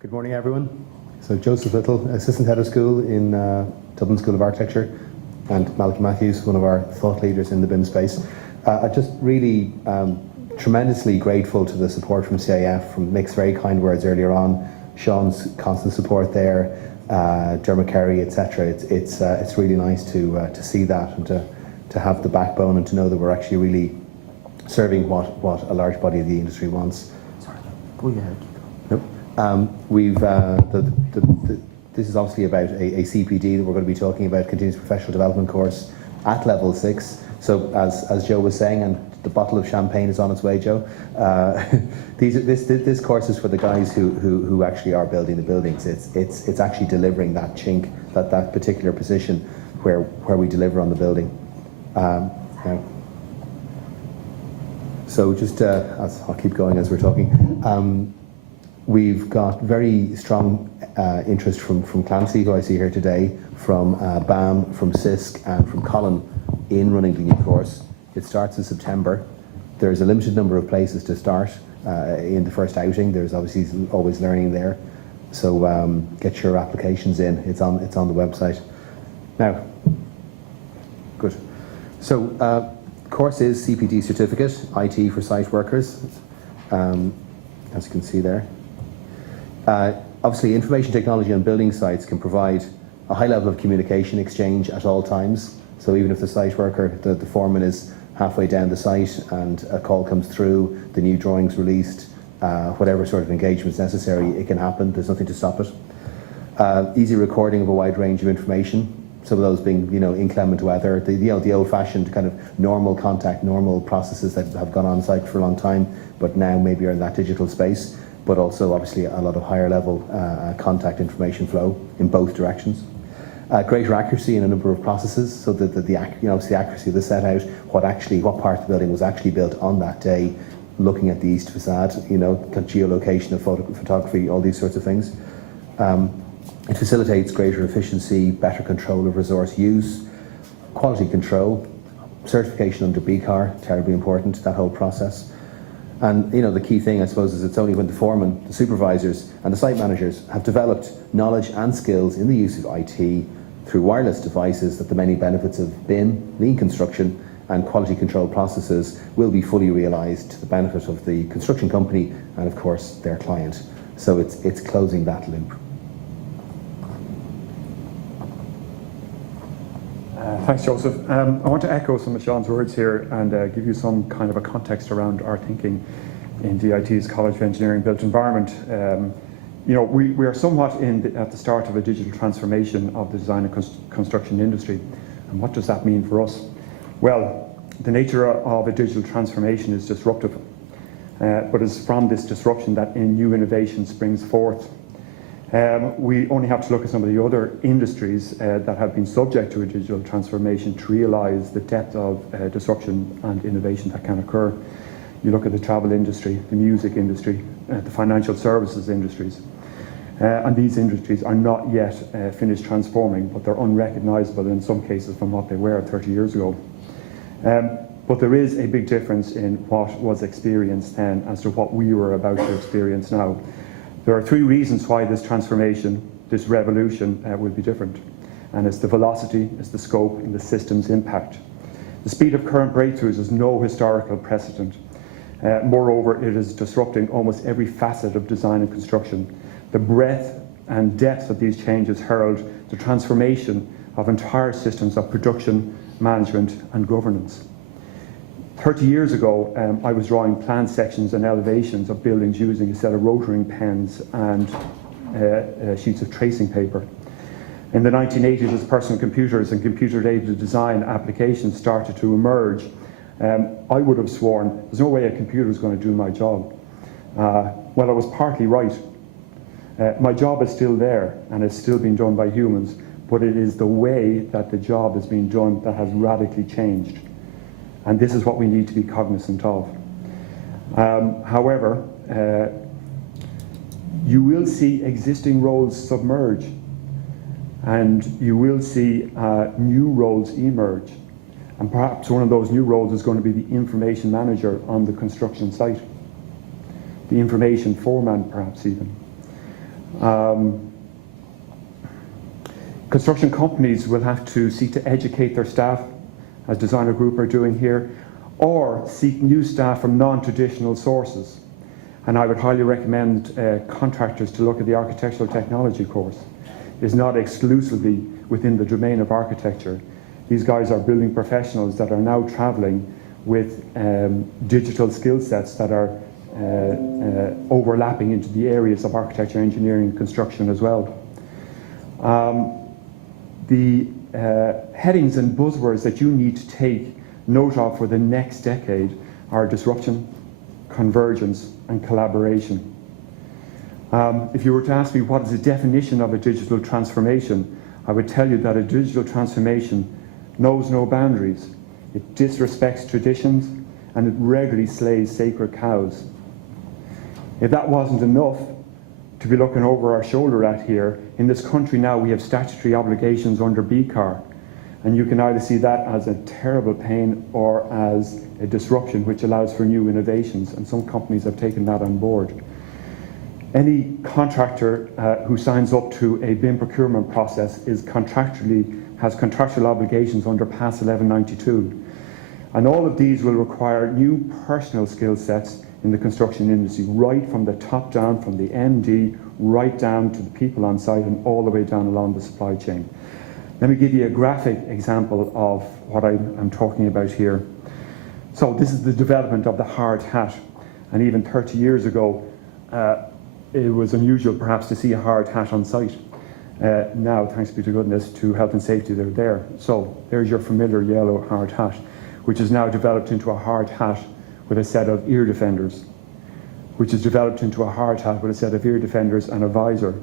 Good morning, everyone. So Joseph Little, Assistant Head of School in Dublin School of Architecture, and Malachy Matthews, one of our thought leaders in the BIM space. I'm just really tremendously grateful to the support from CIF, from Mick's very kind words earlier on, Sean's constant support there, Dermot Kerry, etc. It's really nice to see that and to have the backbone and to know that we're actually really serving what a large body of the industry wants. Sorry, go ahead. Nope. This is obviously about a CPD that we're going to be talking about, continuous professional development course at level 6. So as Joe was saying, and the bottle of champagne is on its way, Joe. This course is for the guys who actually are building the buildings. It's actually delivering that chink, that particular position where we deliver on the building. So just I'll keep going as we're talking. We've got very strong interest from Clancy, who I see here today, from BAM, from CISC, and from Colin in running the new course. It starts in September. There's a limited number of places to start in the first outing. There's obviously always learning there. So get your applications in. It's on the website. Now, good. So course is CPD certificate, IT for site workers, as you can see there. Obviously, information technology on building sites can provide a high level of communication exchange at all times. So even if the site worker, the foreman, is halfway down the site and a call comes through, the new drawings released, whatever sort of engagement is necessary, it can happen. There's nothing to stop it. Easy recording of a wide range of information. Some of those being, inclement weather, the old-fashioned kind of normal contact, normal processes that have gone on site for a long time, but now maybe are in that digital space. But also obviously a lot of higher level contact information flow in both directions. Greater accuracy in a number of processes, so that the accuracy of the set out, what part of the building was actually built on that day, looking at the east facade, geolocation of photography, all these sorts of things. It facilitates greater efficiency, better control of resource use, quality control, certification under BCAR, terribly important, that whole process. And the key thing, I suppose, is it's only when the foreman, the supervisors and the site managers have developed knowledge and skills in the use of IT through wireless devices that the many benefits of BIM, lean construction and quality control processes will be fully realised to the benefit of the construction company and, of course, their client. So it's closing that loop. Thanks, Joseph. I want to echo some of Sean's words here and give you some kind of a context around our thinking in DIT's College of Engineering Built Environment. We are somewhat at the start of a digital transformation of the design and construction industry. And what does that mean for us? Well, the nature of a digital transformation is disruptive, but it's from this disruption that new innovation springs forth. We only have to look at some of the other industries that have been subject to a digital transformation to realise the depth of disruption and innovation that can occur. You look at the travel industry, the music industry, the financial services industries, and these industries are not yet finished transforming, but they're unrecognisable in some cases from what they were 30 years ago. But there is a big difference in what was experienced then as to what we were about to experience now. There are 3 reasons why this transformation, this revolution will be different. And it's the velocity, it's the scope, and the system's impact. The speed of current breakthroughs is no historical precedent. Moreover, it is disrupting almost every facet of design and construction. The breadth and depth of these changes herald the transformation of entire systems of production, management, and governance. 30 years ago, I was drawing plan sections and elevations of buildings using a set of rotoring pens and sheets of tracing paper. In the 1980s, as personal computers and computer-aided design applications started to emerge, I would have sworn there's no way a computer is going to do my job. Well, I was partly right. My job is still there and it's still being done by humans, but it is the way that the job is being done that has radically changed. And this is what we need to be cognizant of. However, you will see existing roles submerge, and you will see new roles emerge. And perhaps one of those new roles is going to be the information manager on the construction site, the information foreman perhaps even. Construction companies will have to seek to educate their staff, as Designer Group are doing here, or seek new staff from non-traditional sources. And I would highly recommend contractors to look at the architectural technology course. It's not exclusively within the domain of architecture. These guys are building professionals that are now traveling with digital skill sets that are overlapping into the areas of architecture, engineering, and construction as well. The headings and buzzwords that you need to take note of for the next decade are disruption, convergence, and collaboration. If you were to ask me what is the definition of a digital transformation, I would tell you that a digital transformation knows no boundaries. It disrespects traditions, and it regularly slays sacred cows. If that wasn't enough to be looking over our shoulder at here, in this country now we have statutory obligations under BCAR, and you can either see that as a terrible pain or as a disruption which allows for new innovations, and some companies have taken that on board. Any contractor who signs up to a BIM procurement process has contractual obligations under PAS 1192. And all of these will require new personal skill sets in the construction industry, right from the top down, from the MD, right down to the people on site and all the way down along the supply chain. Let me give you a graphic example of what I'm talking about here. So this is the development of the hard hat. And even 30 years ago, it was unusual perhaps to see a hard hat on site. Now, thanks be to goodness, to health and safety, they're there. So there's your familiar yellow hard hat, which is now developed into a hard hat with a set of ear defenders, which is developed into a hard hat with a set of ear defenders and a visor,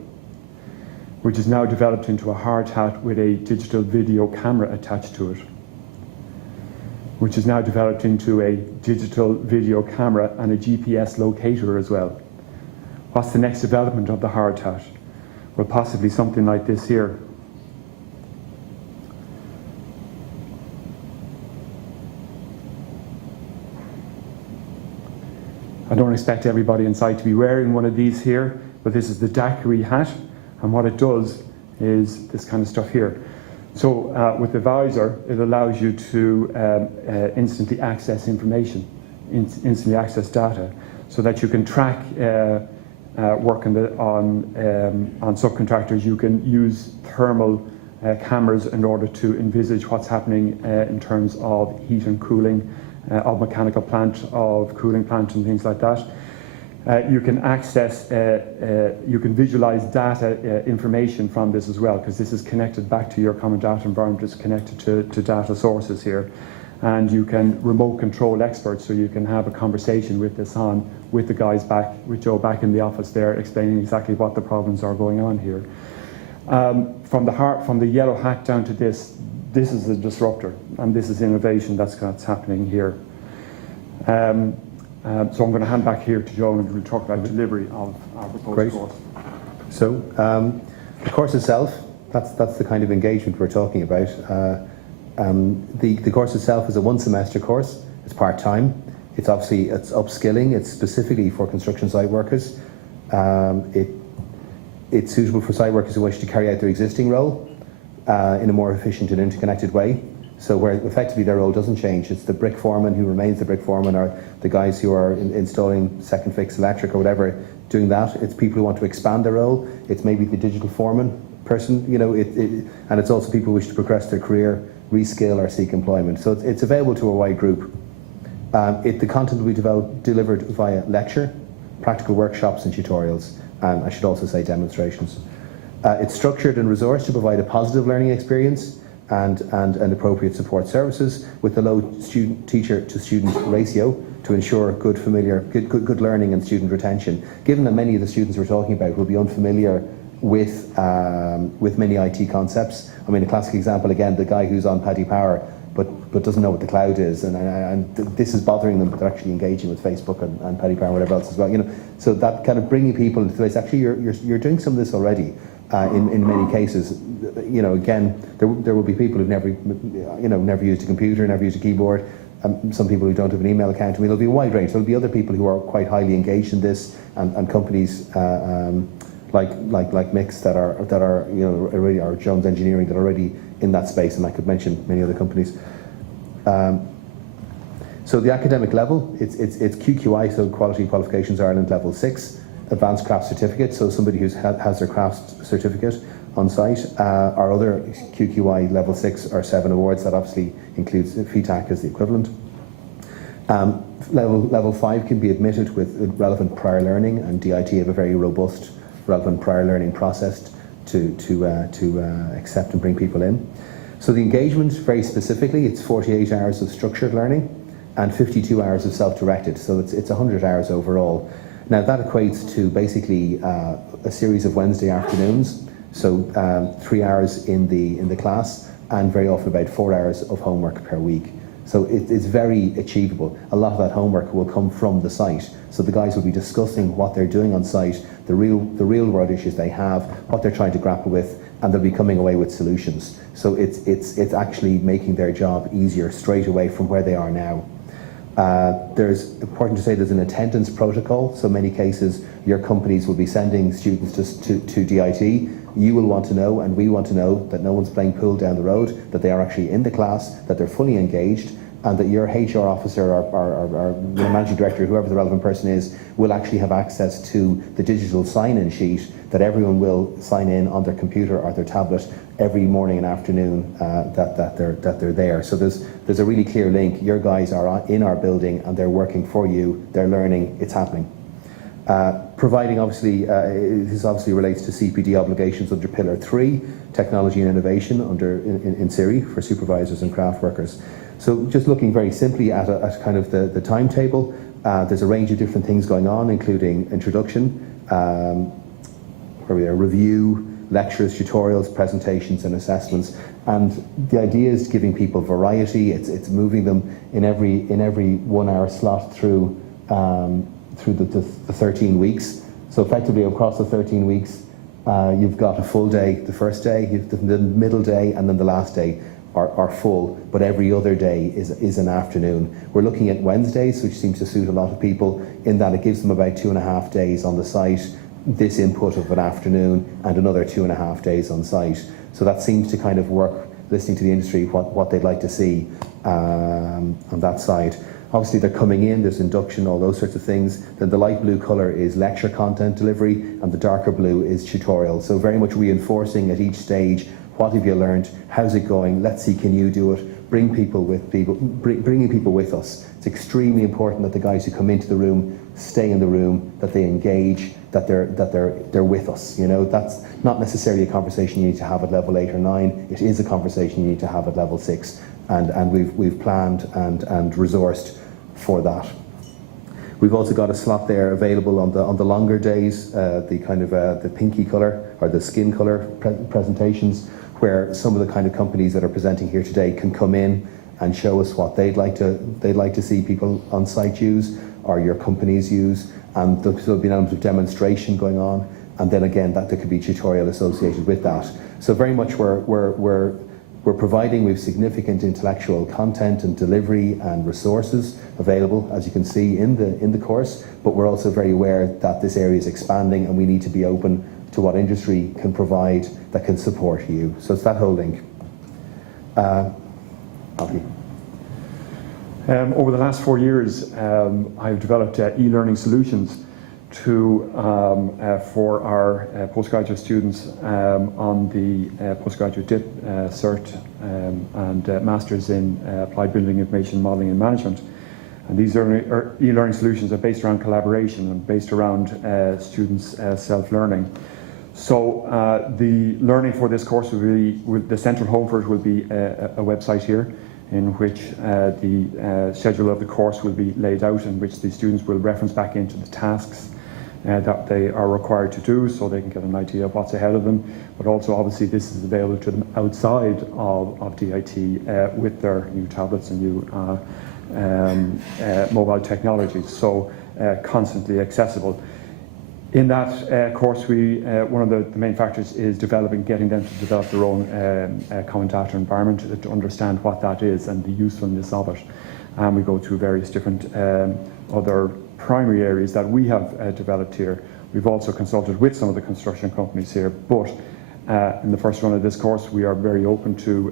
which is now developed into a hard hat with a digital video camera attached to it, which is now developed into a digital video camera and a GPS locator as well. What's the next development of the hard hat? Well, possibly something like this here. I don't expect everybody inside to be wearing one of these here, but this is the daiquiri hat, and what it does is this kind of stuff here. So with the visor, it allows you to instantly access information, instantly access data, so that you can track work on subcontractors. You can use thermal cameras in order to envisage what's happening in terms of heat and cooling of mechanical plant, of cooling plant and things like that. You can access, you can visualize data information from this as well, because this is connected back to your common data environment. It's connected to data sources here. And you can remote control experts, so you can have a conversation with this on, with the guys back, with Joe back in the office there, explaining exactly what the problems are going on here. From the yellow hat down to this is a disruptor, and this is innovation that's happening here. So I'm going to hand back here to Joe, and we'll talk about delivery of our proposed course. So the course itself, that's the kind of engagement we're talking about. The course itself is a one-semester course. It's part-time. It's upskilling. It's specifically for construction site workers. It's suitable for site workers who wish to carry out their existing role in a more efficient and interconnected way. So where effectively their role doesn't change. It's the brick foreman who remains the brick foreman, or the guys who are installing second fix electric or whatever doing that. It's people who want to expand their role. It's maybe the digital foreman person, you know, and it's also people who wish to progress their career, reskill or seek employment. So it's available to a wide group. The content will be delivered via lecture, practical workshops and tutorials, and I should also say demonstrations. It's structured and resourced to provide a positive learning experience and appropriate support services with a low teacher to student ratio to ensure good learning and student retention. Given that many of the students we're talking about will be unfamiliar with many IT concepts. I mean, a classic example again, the guy who's on Paddy Power but doesn't know what the cloud is, and this is bothering them, but they're actually engaging with Facebook and Paddy Power and whatever else as well. You know, so that kind of bringing people into the place. Actually, you're doing some of this already in many cases. You know, again, there will be people who've never used a computer, never used a keyboard. Some people who don't have an email account. I mean, there'll be a wide range. There'll be other people who are quite highly engaged in this, and companies like Mix that are already, or Jones Engineering that are already in that space, and I could mention many other companies. So the academic level, it's QQI, so Quality Qualifications Ireland Level 6, Advanced Craft Certificate, so somebody who has their craft certificate on site. Our other QQI Level 6 or 7 awards, that obviously includes FETAC as the equivalent. Level 5 can be admitted with relevant prior learning, and DIT have a very robust relevant prior learning process to accept and bring people in. So the engagement, very specifically, it's 48 hours of structured learning and 52 hours of self-directed, so it's 100 hours overall. Now that equates to basically a series of Wednesday afternoons, so 3 hours in the class, and very often about 4 hours of homework per week. So it's very achievable. A lot of that homework will come from the site. So the guys will be discussing what they're doing on site, the real world issues they have, what they're trying to grapple with, and they'll be coming away with solutions. So it's actually making their job easier straight away from where they are now. There's important to say there's an attendance protocol. So many cases your companies will be sending students to DIT. You will want to know, and we want to know, that no one's playing pool down the road, that they are actually in the class, that they're fully engaged, and that your HR officer or your managing director, whoever the relevant person is, will actually have access to the digital sign-in sheet that everyone will sign in on their computer or their tablet every morning and afternoon that they're there. So there's a really clear link. Your guys are in our building and they're working for you, they're learning, it's happening. Providing, obviously, this obviously relates to CPD obligations under Pillar 3, Technology and Innovation in CIRI for supervisors and craft workers. So just looking very simply at kind of the timetable, there's a range of different things going on, including introduction, review, lectures, tutorials, presentations and assessments. And the idea is giving people variety. It's moving them in every 1 hour slot through the 13 weeks. So effectively across the 13 weeks, you've got a full day the first day, the middle day, and then the last day are full, but every other day is an afternoon. We're looking at Wednesdays, which seems to suit a lot of people, in that it gives them about 2.5 days on the site, this input of an afternoon, and another 2.5 days on site. So that seems to kind of work, listening to the industry, what they'd like to see on that side. Obviously they're coming in, there's induction, all those sorts of things. Then the light blue colour is lecture content delivery, and the darker blue is tutorial. So very much reinforcing at each stage, what have you learned, how's it going, let's see, can you do it, bringing people with us. It's extremely important that the guys who come into the room stay in the room, that they engage, that they're with us. You know, that's not necessarily a conversation you need to have at level 8 or 9. It is a conversation you need to have at level 6, and we've planned and resourced for that. We've also got a slot there available on the longer days, the kind of the pinky colour or the skin colour presentations, where some of the kind of companies that are presenting here today can come in and show us what they'd like to see people on site use, or your companies use, and there'll be an element of demonstration going on, and then again that there could be tutorial associated with that. So very much we're providing with significant intellectual content and delivery and resources available, as you can see in the course, but we're also very aware that this area is expanding and we need to be open to what industry can provide that can support you. So it's that whole link. Over the last 4 years, I've developed e-learning solutions for our postgraduate students on the postgraduate DIT cert and Masters in Applied Building Information Modelling and Management. And these e-learning solutions are based around collaboration and based around students' self-learning. So the learning for this course the central home for it will be a website here, in which the schedule of the course will be laid out, in which the students will reference back into the tasks that they are required to do, so they can get an idea of what's ahead of them. But also, obviously, this is available to them outside of DIT with their new tablets and new mobile technologies, so constantly accessible. In that course, one of the main factors is getting them to develop their own common data environment, to understand what that is and the usefulness of it. And we go through various different other primary areas that we have developed here. We've also consulted with some of the construction companies here, but in the first run of this course, we are very open to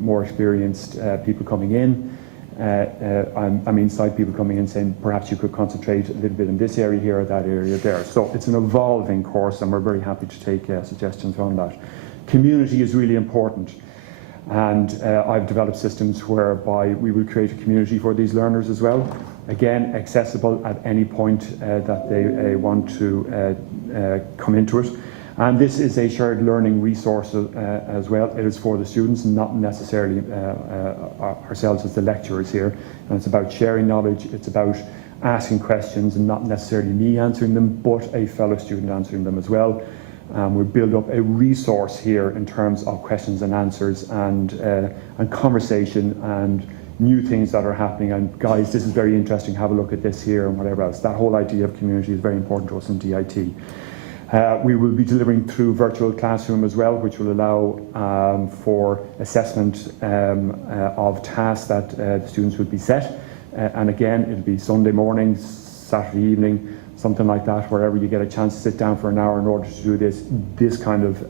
more experienced people coming in. I mean, site people coming in saying, perhaps you could concentrate a little bit in this area here or that area there. So it's an evolving course, and we're very happy to take suggestions on that. Community is really important. And I've developed systems whereby we will create a community for these learners as well. Again, accessible at any point that they want to come into it. And this is a shared learning resource as well. It is for the students, not necessarily ourselves as the lecturers here. And it's about sharing knowledge, it's about asking questions, and not necessarily me answering them, but a fellow student answering them as well. We build up a resource here in terms of questions and answers and conversation and new things that are happening. And guys, this is very interesting, have a look at this here and whatever else. That whole idea of community is very important to us in DIT. We will be delivering through virtual classroom as well, which will allow for assessment of tasks that the students would be set. And again, it'll be Sunday morning, Saturday evening, something like that, wherever you get a chance to sit down for an hour in order to do this. This kind of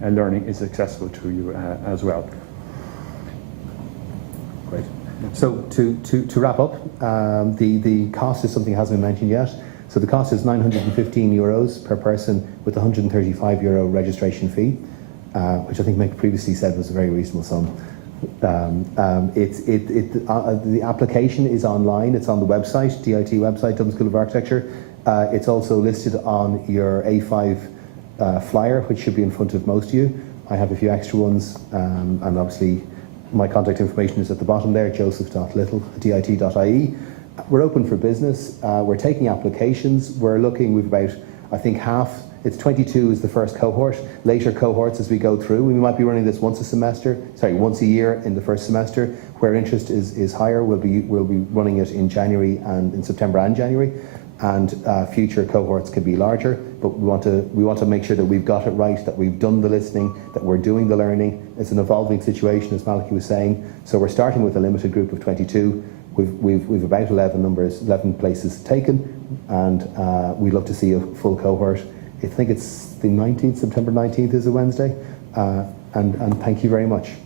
learning is accessible to you as well. Great. So to wrap up, the cost is something that hasn't been mentioned yet. So the cost is €915 per person with a €135 registration fee, which I think Mick previously said was a very reasonable sum. The application is online, it's on the website, DIT website, Dublin School of Architecture. It's also listed on your A5 flyer, which should be in front of most of you. I have a few extra ones, and obviously my contact information is at the bottom there, joseph.little@dit.ie. We're open for business. We're taking applications. We're looking, we've about, I think it's 22 is the first cohort. Later cohorts as we go through. We might be running this once a year in the first semester. Where interest is higher, we'll be running it in January and in September and January. And future cohorts can be larger, but we want to make sure that we've got it right, that we've done the listening, that we're doing the learning. It's an evolving situation, as Malachy was saying. So we're starting with a limited group of 22. We've about 11 places taken, and we'd love to see a full cohort. I think it's the 19th, September 19th is a Wednesday, and thank you very much.